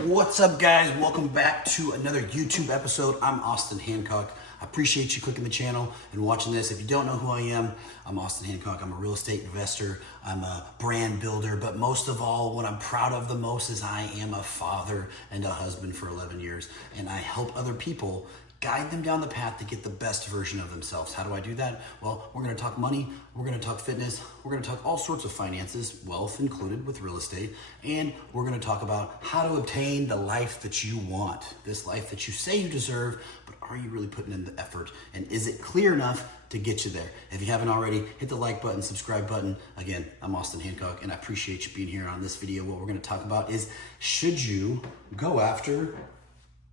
What's up, guys? Welcome back to another YouTube episode. I'm Austin Hancock. I appreciate you clicking the channel and watching this. If you don't know who I am, I'm Austin Hancock. I'm a real estate investor. I'm a brand builder, but most of all, what I'm proud of the most is I am a father and a husband for 11 years, and I help other people guide them down the path to get the best version of themselves. How do I do that? Well, we're gonna talk money, we're gonna talk fitness, we're gonna talk all sorts of finances, wealth included with real estate, and we're gonna talk about how to obtain the life that you want, this life that you say you deserve, but are you really putting in the effort? And is it clear enough to get you there? If you haven't already, hit the like button, subscribe button. Again, I'm Austin Hancock, and I appreciate you being here on this video. What we're gonna talk about is, should you go after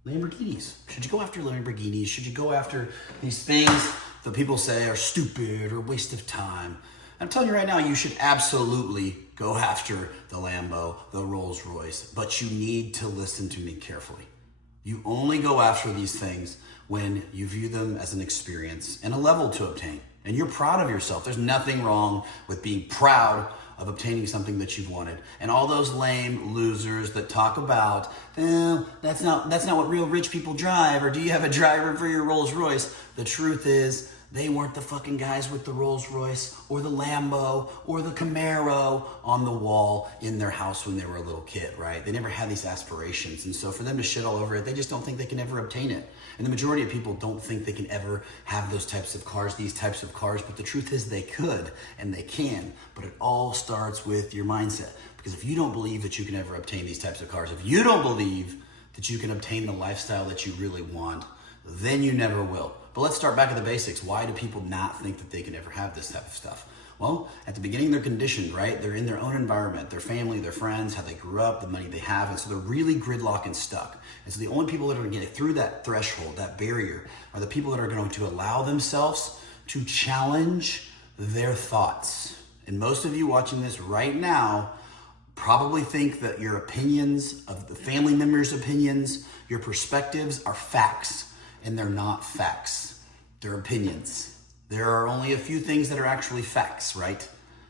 Lamborghinis? Should you go after Lamborghinis? Should you go after these things that people say are stupid or waste of time? I'm telling you right now, you should absolutely go after the Lambo, the Rolls Royce, but you need to listen to me carefully. You only go after these things when you view them as an experience and a level to obtain, and you're proud of yourself. There's nothing wrong with being proud of obtaining something that you've wanted. And all those lame losers that talk about, that's not what real rich people drive, or do you have a driver for your Rolls Royce? The truth is, they weren't the fucking guys with the Rolls Royce or the Lambo or the Camaro on the wall in their house when they were a little kid, right? They never had these aspirations. And so for them to shit all over it, they just don't think they can ever obtain it. And the majority of people don't think they can ever have those types of cars, these types of cars. But the truth is they could and they can. But it all starts with your mindset. Because if you don't believe that you can ever obtain these types of cars, if you don't believe that you can obtain the lifestyle that you really want, then you never will. But let's start back at the basics. Why do people not think that they can ever have this type of stuff? Well, at the beginning, they're conditioned, right? They're in their own environment, their family, their friends, how they grew up, the money they have. And so they're really gridlocked and stuck. And so the only people that are going to get through that threshold, that barrier, are the people that are going to allow themselves to challenge their thoughts. And most of you watching this right now probably think that your opinions, of the family members' opinions, your perspectives are facts. And they're not facts. They're opinions. There are only a few things that are actually facts, right?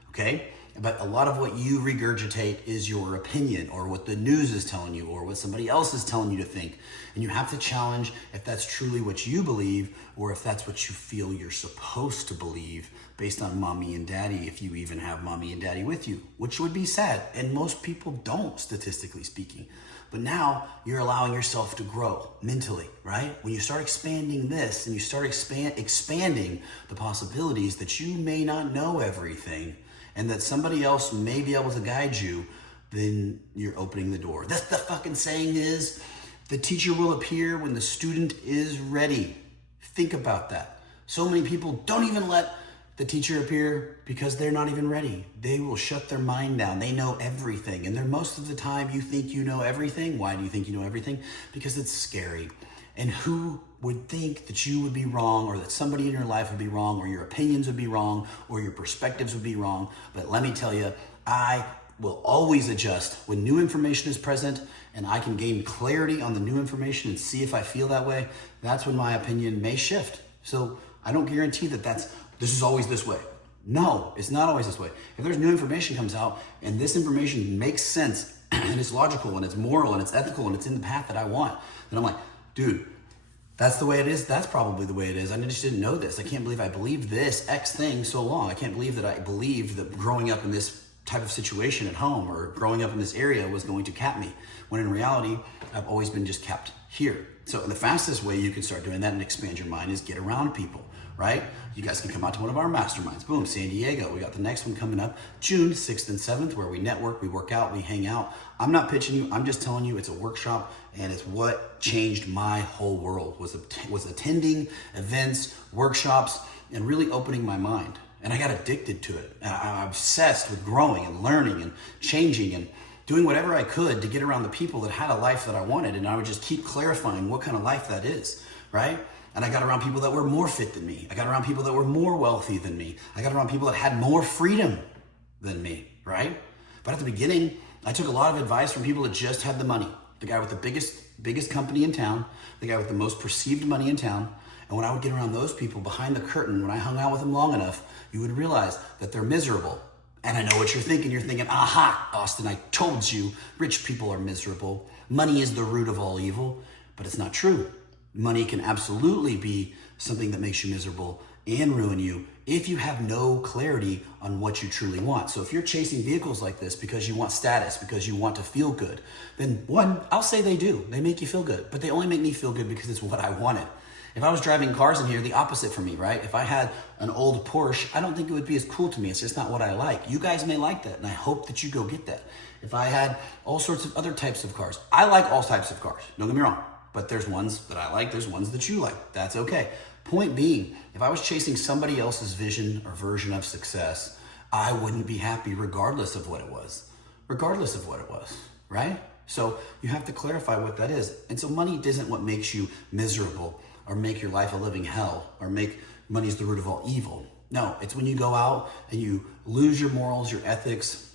Okay? But a lot of what you regurgitate is your opinion, or what the news is telling you, or what somebody else is telling you to think. And you have to challenge if that's truly what you believe, or if that's what you feel you're supposed to believe based on mommy and daddy, if you even have mommy and daddy with you, which would be sad. And most people don't, statistically speaking. But now you're allowing yourself to grow mentally, right? When you start expanding this and you start expanding the possibilities that you may not know everything and that somebody else may be able to guide you, then you're opening the door. That's the fucking saying is, the teacher will appear when the student is ready. Think about that. So many people don't even let the teacher appear because they're not even ready. They will shut their mind down. They know everything. And they're most of the time you think you know everything. Why do you think you know everything? Because it's scary. And who would think that you would be wrong, or that somebody in your life would be wrong, or your opinions would be wrong, or your perspectives would be wrong? But let me tell you, I will always adjust when new information is present and I can gain clarity on the new information and see if I feel that way. That's when my opinion may shift. So I don't guarantee that this is always this way. No, it's not always this way. If there's new information comes out and this information makes sense and it's logical and it's moral and it's ethical and it's in the path that I want, then I'm like, dude, that's the way it is. That's probably the way it is. I just didn't know this. I can't believe I believed this X thing so long. I can't believe that I believed that growing up in this type of situation at home or growing up in this area was going to cap me, when in reality, I've always been just kept here. So the fastest way you can start doing that and expand your mind is get around people, right? You guys can come out to one of our masterminds. Boom, San Diego. We got the next one coming up June 6th and 7th, where we network, we work out, we hang out. I'm not pitching you. I'm just telling you it's a workshop, and it's what changed my whole world, was attending events, workshops, and really opening my mind. And I got addicted to it. And I'm obsessed with growing and learning and changing and doing whatever I could to get around the people that had a life that I wanted. And I would just keep clarifying what kind of life that is, right? And I got around people that were more fit than me. I got around people that were more wealthy than me. I got around people that had more freedom than me, right? But at the beginning, I took a lot of advice from people that just had the money. The guy with the biggest company in town, the guy with the most perceived money in town. And when I would get around those people behind the curtain, when I hung out with them long enough, you would realize that they're miserable. And I know what you're thinking. You're thinking, aha, Austin, I told you, rich people are miserable. money is the root of all evil, but it's not true. Money can absolutely be something that makes you miserable and ruin you if you have no clarity on what you truly want. So if you're chasing vehicles like this because you want status, because you want to feel good, then one, I'll say they do. They make you feel good, but they only make me feel good because it's what I wanted. If I was driving cars in here, the opposite for me, right? If I had an old Porsche, I don't think it would be as cool to me. It's just not what I like. You guys may like that, and I hope that you go get that. If I had all sorts of other types of cars, I like all types of cars, don't get me wrong, but there's ones that I like, there's ones that you like. That's okay. Point being, if I was chasing somebody else's vision or version of success, I wouldn't be happy regardless of what it was. Regardless of what it was, right? So you have to clarify what that is. And so money isn't what makes you miserable or make your life a living hell or make money's the root of all evil. No, it's when you go out and you lose your morals, your ethics,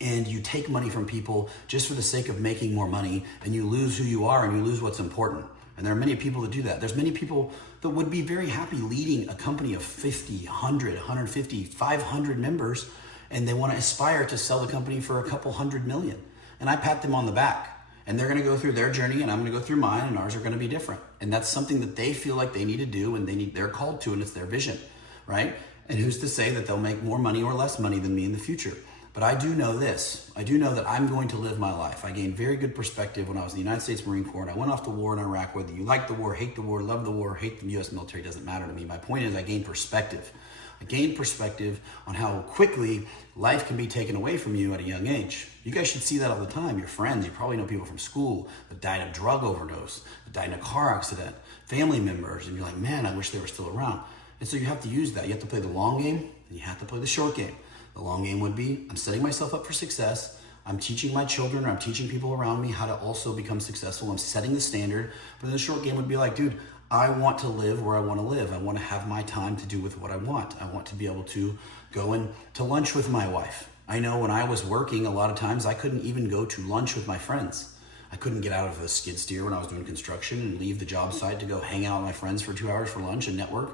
and you take money from people just for the sake of making more money, and you lose who you are and you lose what's important. And there are many people that do that. There's many people that would be very happy leading a company of 50, 100, 150, 500 members, and they want to aspire to sell the company for a couple $100 million. And I pat them on the back, and they're going to go through their journey, and I'm going to go through mine, and ours are going to be different. And that's something that they feel like they need to do, and they're called to, and it's their vision, right? And who's to say that they'll make more money or less money than me in the future? But I do know this. I do know that I'm going to live my life. I gained very good perspective when I was in the United States Marine Corps, and I went off to war in Iraq. Whether you like the war, hate the war, love the war, hate the U.S. military, doesn't matter to me. My point is I gained perspective. I gained perspective on how quickly life can be taken away from you at a young age. You guys should see that all the time. Your friends, you probably know people from school that died of drug overdose, that died in a car accident, family members, and you're like, man, I wish they were still around. And so you have to use that. You have to play the long game, and you have to play the short game. The long game would be, I'm setting myself up for success. I'm teaching my children, or I'm teaching people around me how to also become successful. I'm setting the standard. But then the short game would be like, dude, I want to live where I want to live. I want to have my time to do with what I want. I want to be able to go in to lunch with my wife. I know when I was working, a lot of times I couldn't even go to lunch with my friends. I couldn't get out of the skid steer when I was doing construction and leave the job site to go hang out with my friends for 2 hours for lunch and network.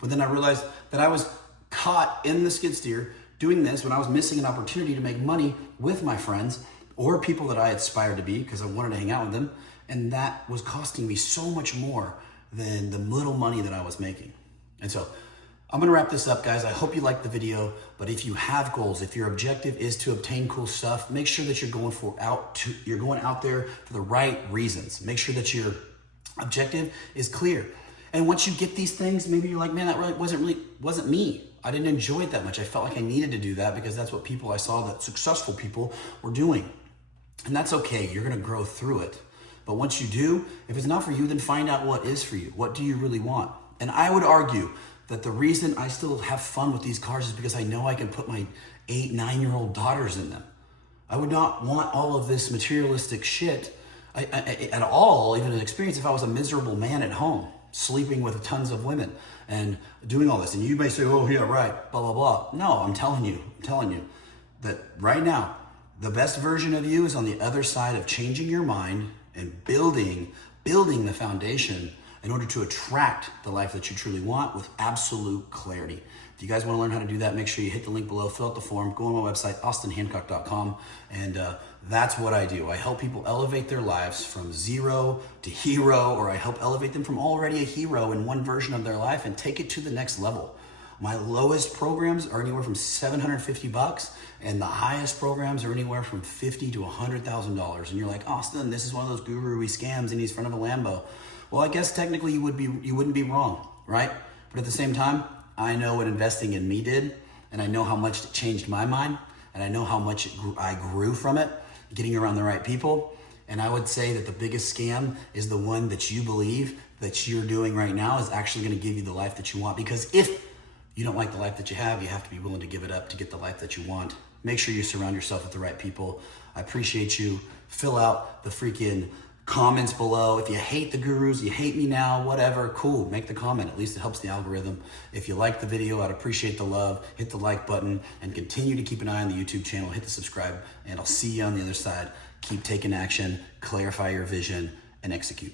But then I realized that I was caught in the skid steer doing this when I was missing an opportunity to make money with my friends or people that I aspired to be because I wanted to hang out with them. And that was costing me so much more than the little money that I was making. And so I'm gonna wrap this up, guys. I hope you liked the video, but if you have goals, if your objective is to obtain cool stuff, make sure that you're going out there for the right reasons. Make sure that your objective is clear. And once you get these things, maybe you're like, man, that really wasn't me. I didn't enjoy it that much. I felt like I needed to do that because that's what people I saw that successful people were doing. And that's okay. You're going to grow through it. But once you do, if it's not for you, then find out what is for you. What do you really want? And I would argue that the reason I still have fun with these cars is because I know I can put my 8, 9-year-old daughters in them. I would not want all of this materialistic shit at all, even an experience if I was a miserable man at home, sleeping with tons of women and doing all this. And you may say, oh yeah, right, blah, blah, blah. No, I'm telling you that right now, the best version of you is on the other side of changing your mind and building the foundation in order to attract the life that you truly want with absolute clarity. If you guys want to learn how to do that, make sure you hit the link below, fill out the form, go on my website, austinhancock.com, and that's what I do. I help people elevate their lives from zero to hero, or I help elevate them from already a hero in one version of their life and take it to the next level. My lowest programs are anywhere from $750, and the highest programs are anywhere from $50,000 to $100,000. And you're like, Austin, this is one of those guru-y scams, and he's in front of a Lambo. Well, I guess technically you wouldn't be wrong, right? But at the same time, I know what investing in me did, and I know how much it changed my mind, and I know how much I grew from it, getting around the right people. And I would say that the biggest scam is the one that you believe that you're doing right now is actually going to give you the life that you want. Because if you don't like the life that you have to be willing to give it up to get the life that you want. Make sure you surround yourself with the right people. I appreciate you. Fill out the freaking comments below. If you hate the gurus, you hate me now, whatever, cool, make the comment. At least it helps the algorithm. If you like the video, I'd appreciate the love. Hit the like button and continue to keep an eye on the YouTube channel. Hit the subscribe, and I'll see you on the other side. Keep taking action, clarify your vision, and execute.